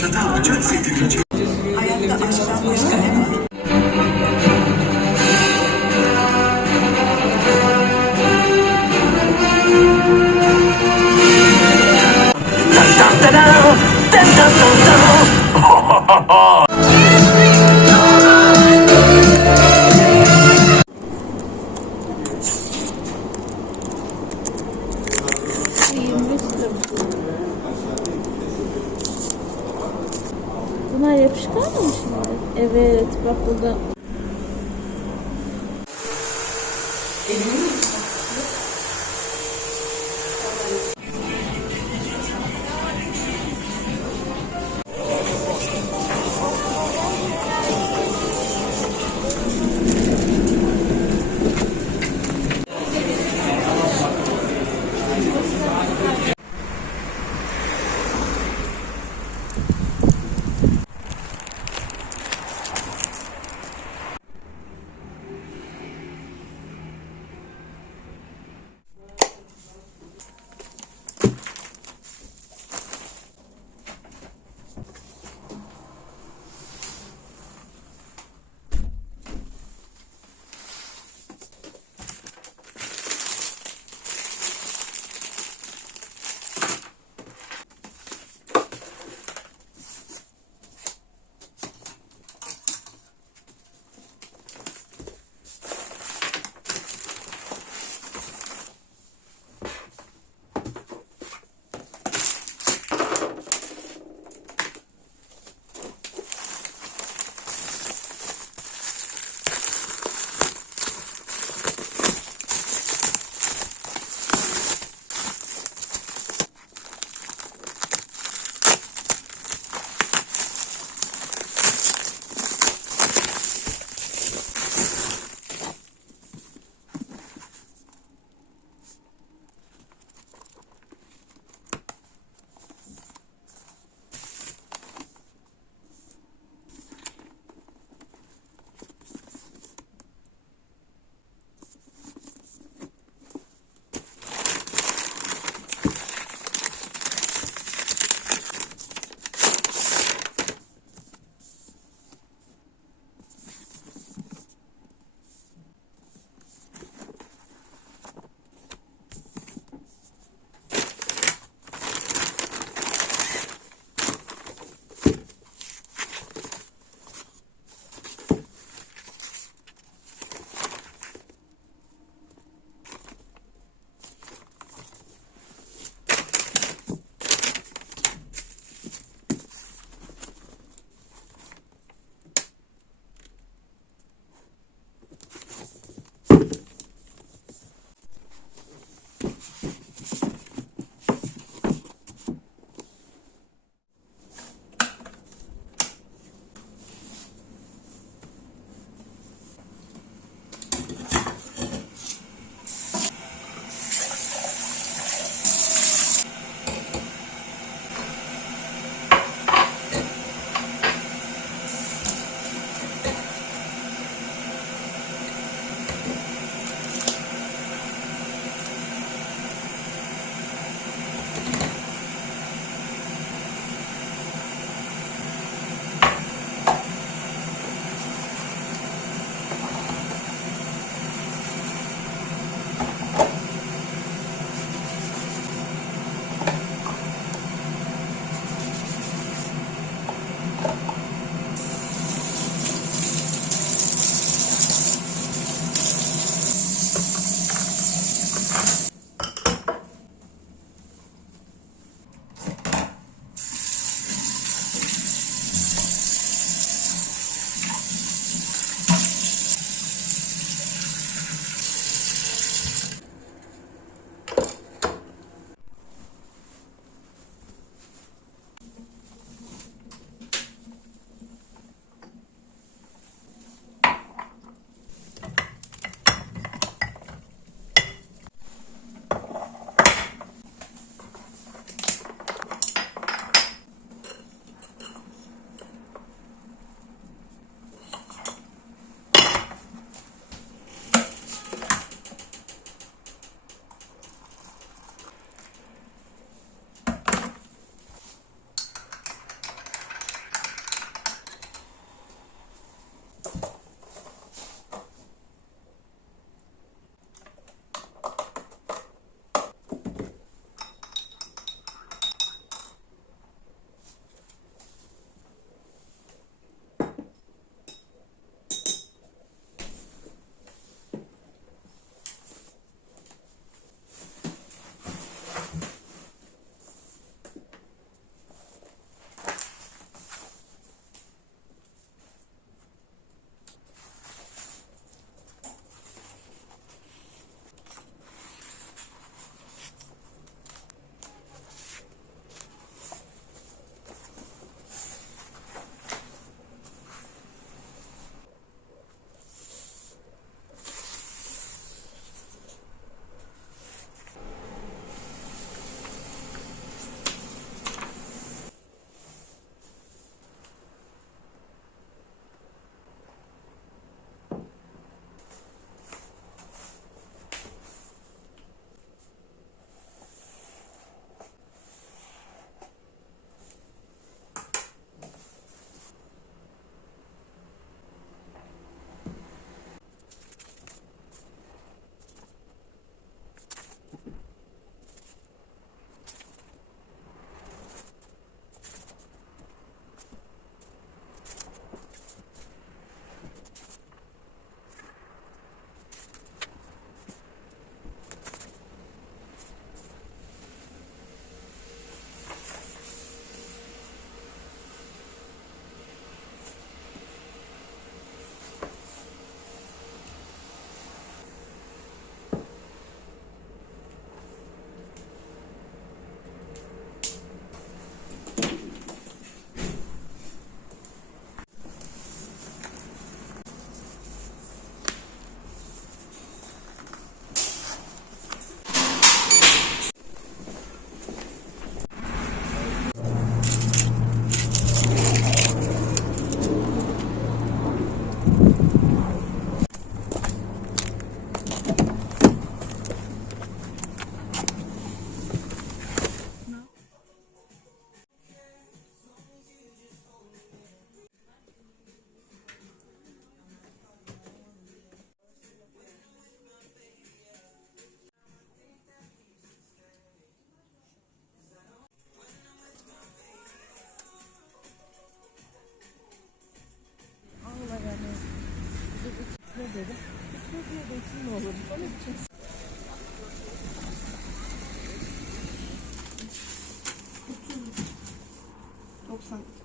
Çatal bıçak sekirinci. Hayatta aşktan başka ne var? Dun dun dun dun dun dun dun 不够。90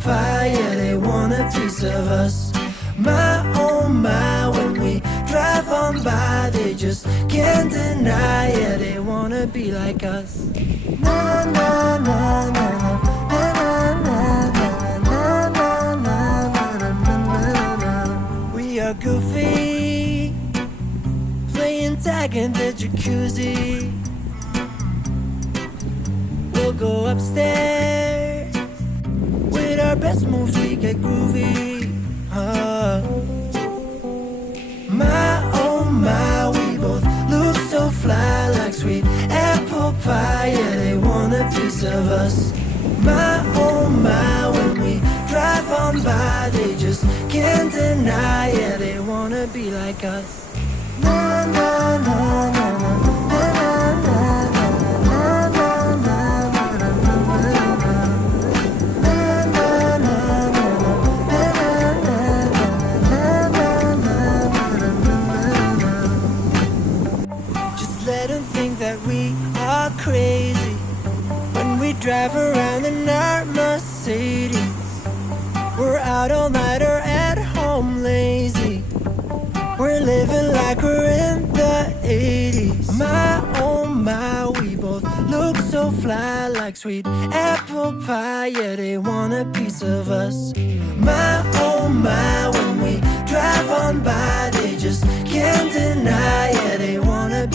fire, they want a piece of us. My oh my, when we drive on by, they just can't deny it. Yeah, they wanna be like us. Na na na na na na na na na na na na na. We are goofy, playing tag in the jacuzzi. We'll go upstairs our best moves, we get groovy. Huh. My oh my, we both look so fly like sweet apple pie. Yeah, they want a piece of us. My oh my, when we drive on by, they just can't deny. Yeah, they wanna be like us. Na na na. na, sweet apple pie. Yeah, they want a piece of us. My oh my, when we drive on by, they just can't deny. Yeah, they want a